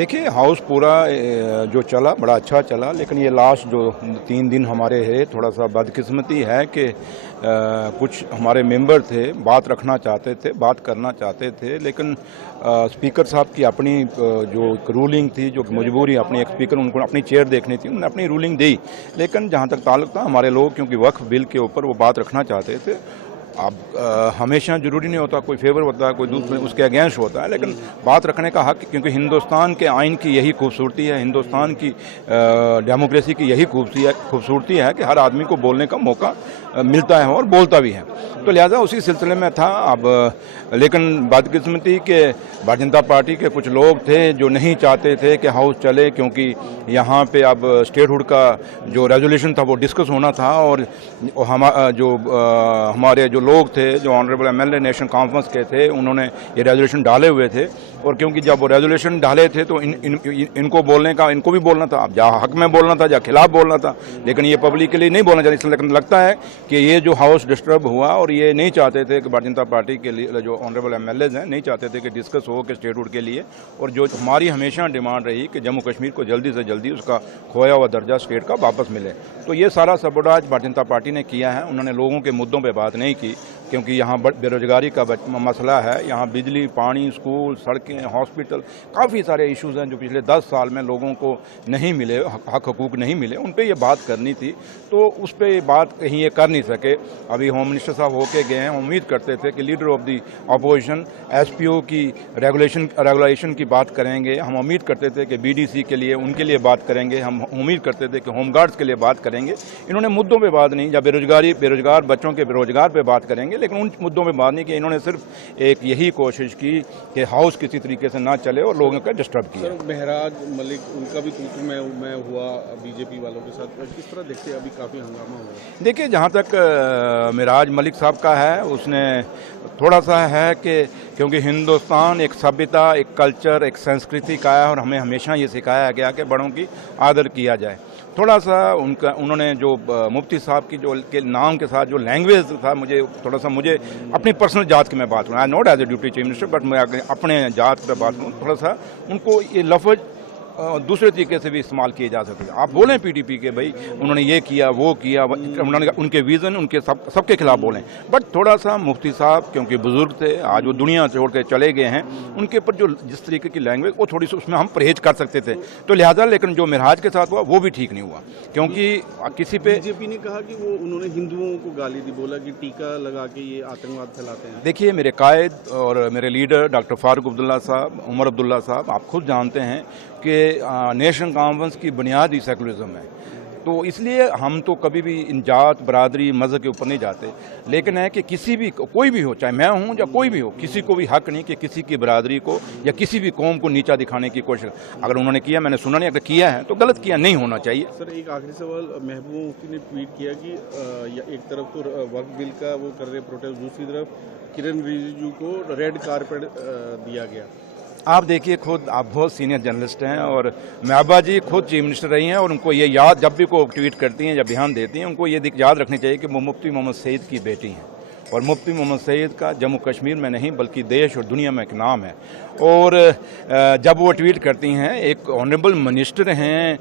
देखिए हाउस पूरा जो चला बड़ा अच्छा चला, लेकिन ये लास्ट जो 3 दिन हमारे है थोड़ा सा बदकिस्मती है कि कुछ हमारे मेंबर थे, बात रखना चाहते थे, बात करना चाहते थे, लेकिन स्पीकर साहब की अपनी जो रूलिंग थी, जो मजबूरी अपनी एक स्पीकर उनको अपनी चेयर देखनी थी, उन्होंने अपनी रूलिंग दी। लेकिन जहाँ तक ताल्लुक था हमारे लोग क्योंकि वक्फ बिल के ऊपर वो बात रखना चाहते थे। अब हमेशा जरूरी नहीं होता कोई फेवर होता है, कोई दूसरे उसके अगेंस्ट होता है, लेकिन बात रखने का हक, क्योंकि हिंदुस्तान के आइन की यही खूबसूरती है, हिंदुस्तान की डेमोक्रेसी की यही खूबसूरती है कि हर आदमी को बोलने का मौका मिलता है और बोलता भी है। तो लिहाजा उसी सिलसिले में था। अब लेकिन बदकिस्मती के भारतीय जनता पार्टी के कुछ लोग थे जो नहीं चाहते थे कि हाउस चले, क्योंकि यहाँ पे अब स्टेटहुड का जो रेजोल्यूशन था वो डिस्कस होना था, और हमारे जो लोग थे, जो ऑनरेबल एमएलए नेशनल कॉन्फ्रेंस के थे, उन्होंने ये रेजोल्यूशन डाले हुए थे। और क्योंकि जब वो रेजोल्यूशन डाले थे तो इनको बोलने का, इनको भी बोलना था, अब जहाँ हक में बोलना था या खिलाफ बोलना था, लेकिन ये पब्लिक के लिए नहीं बोलना चाहिए। इसलिए लेकिन लगता है कि ये जो हाउस डिस्टर्ब हुआ, और ये नहीं चाहते थे कि भारतीय जनता पार्टी के लिए जो ऑनरेबल एमएलएज हैं नहीं चाहते थे कि डिस्कस हो कि स्टेटहुड के लिए। और जो हमारी हमेशा डिमांड रही कि जम्मू कश्मीर को जल्दी से जल्दी उसका खोया हुआ दर्जा स्टेट का वापस मिले, तो ये सारा सबोटाज भारतीय जनता पार्टी ने किया है। उन्होंने लोगों के मुद्दों पर बात नहीं की, क्योंकि यहाँ बेरोजगारी का मसला है, यहाँ बिजली, पानी, स्कूल, सड़कें, हॉस्पिटल, काफ़ी सारे इश्यूज़ हैं जो पिछले 10 साल में लोगों को नहीं मिले, हक हकूक़ नहीं मिले, उन पर ये बात करनी थी। तो उस पर ये बात कहीं ये कर नहीं सके। अभी होम मिनिस्टर साहब होके गए हैं, उम्मीद करते थे कि leader of the opposition SPO की रेगुलेशन की बात करेंगे। हम उम्मीद करते थे कि बीडीसी के लिए, उनके लिए बात करेंगे। हम उम्मीद करते थे कि होमगार्ड्स के लिए बात करेंगे। इन्होंने मुद्दों पे बात नहीं, या बेरोजगार बच्चों के बेरोजगार पे बात करेंगे, लेकिन उन मुद्दों पे बात नहीं की। इन्होंने सिर्फ एक यही कोशिश की कि हाउस किसी तरीके से ना चले और लोगों का डिस्टर्ब किया। सर, महराज मलिक, उनका भी तू मैं हुआ बीजेपी वालों के साथ, किस तरह देखते हैं? अभी काफ़ी हंगामा हुआ। देखिए, जहाँ तक महराज मलिक साहब का है, उसने थोड़ा सा है कि क्योंकि हिंदुस्तान एक सभ्यता, एक कल्चर, एक संस्कृति का है, और हमें हमेशा ये सिखाया गया कि बड़ों की आदर किया जाए। थोड़ा सा उन्होंने जो मुफ्ती साहब की जो के नाम के साथ जो लैंग्वेज था, मुझे अपनी पर्सनल जात की मैं बात करूँ, I not as a duty chief minister, but मैं अपने जात पर बात करूँ, थोड़ा सा उनको ये लफ्ज़ दूसरे तरीके से भी इस्तेमाल किए जा सकते हैं। आप बोलें पीडीपी के भाई उन्होंने ये किया, वो किया, उन्होंने उनके विज़न, उनके सबके खिलाफ बोलें, बट थोड़ा सा मुफ्ती साहब क्योंकि बुजुर्ग थे, आज वो दुनिया छोड़ के चले गए हैं, उनके ऊपर जो जिस तरीके की लैंग्वेज, वो थोड़ी सी उसमें हम परहेज कर सकते थे। तो लिहाजा, लेकिन जो महराज के साथ हुआ वो भी ठीक नहीं हुआ, क्योंकि किसी पे बीजेपी ने कहा कि वो उन्होंने हिंदुओं को गाली दी, बोला कि टीका लगा के ये आतंकवाद फैलाते हैं। देखिए, मेरे कायद और मेरे लीडर डॉक्टर फारूक अब्दुल्ला साहब, उमर अब्दुल्ला साहब, आप खुद जानते हैं कि नेशनल कॉन्फ्रेंस की बुनियाद ही सेकुलरिज्म है। तो इसलिए हम तो कभी भी इन जात, बरादरी, मज़हब के ऊपर नहीं जाते, लेकिन है कि किसी भी, कोई भी हो, चाहे मैं हूं या कोई भी हो, किसी को भी हक नहीं कि किसी की बरादरी को या किसी भी कौम को नीचा दिखाने की कोशिश। अगर उन्होंने किया, मैंने सुना नहीं, अगर किया है तो गलत किया, नहीं होना चाहिए। सर, एक आखिरी सवाल, महबूबा मुफ्ती ने ट्वीट किया कि एक तरफ तो वक्फ बिल का वो कर रहे प्रोटेस्ट, दूसरी तरफ किरण रिजिजू को रेड कारपेट दिया गया। आप देखिए, खुद आप बहुत सीनियर जर्नलिस्ट हैं, और महबूबा जी खुद चीफ मिनिस्टर रही हैं, और उनको ये याद, जब भी को ट्वीट करती हैं या बयान देती हैं, उनको ये याद रखनी चाहिए कि वो मुफ्ती मोहम्मद सईद की बेटी हैं, और मुफ्ती मोहम्मद सईद का जम्मू कश्मीर में नहीं बल्कि देश और दुनिया में एक नाम है। और जब वो ट्वीट करती हैं, एक ऑनरेबल मिनिस्टर हैं,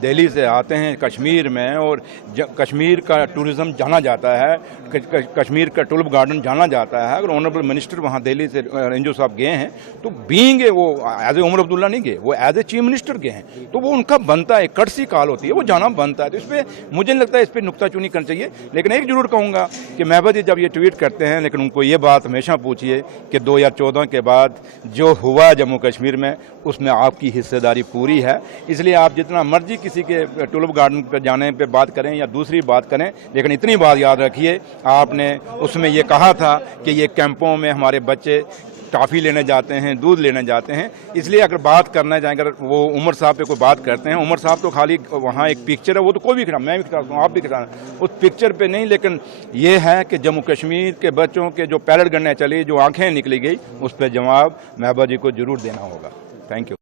दिल्ली से आते हैं कश्मीर में, और कश्मीर का टूरिज़्म जाना जाता है, कश्मीर का टुलिप गार्डन जाना जाता है। अगर ऑनरेबल मिनिस्टर वहाँ दिल्ली से रेंजो साहब गए हैं, तो बीइंग वो एज ए उमर अब्दुल्ला नहीं गए, वो एज ए चीफ मिनिस्टर गए हैं, तो वो उनका बनता है, कर्टसी कॉल होती है, वो जाना बनता है। तो इस पर मुझे नहीं लगता है इस पर नुक्ताचीनी करनी चाहिए। लेकिन एक जरूर कहूँगा कि महबूबा जी जब ये ट्वीट करते हैं, लेकिन उनको ये बात हमेशा पूछिए कि 2014 के बाद जो हुआ जम्मू कश्मीर में, उसमें आपकी हिस्सेदारी पूरी है। इसलिए आप जितना मर्जी किसी के टुलिप गार्डन पर जाने पे बात करें या दूसरी बात करें, लेकिन इतनी बात याद रखिए, आपने उसमें ये कहा था कि ये कैंपों में हमारे बच्चे टॉफ़ी लेने जाते हैं, दूध लेने जाते हैं। इसलिए अगर बात करना चाहें, अगर वो उमर साहब पे कोई बात करते हैं, उमर साहब तो खाली वहाँ एक पिक्चर है, वो तो कोई भी खिला, मैं भी खिलाता हूँ, आप भी खिला, उस पिक्चर पे नहीं। लेकिन ये है कि जम्मू कश्मीर के बच्चों के जो पैरेड करने चली, जो आंखें निकली गई, उस पर जवाब महबूबा जी को जरूर देना होगा। Thank you.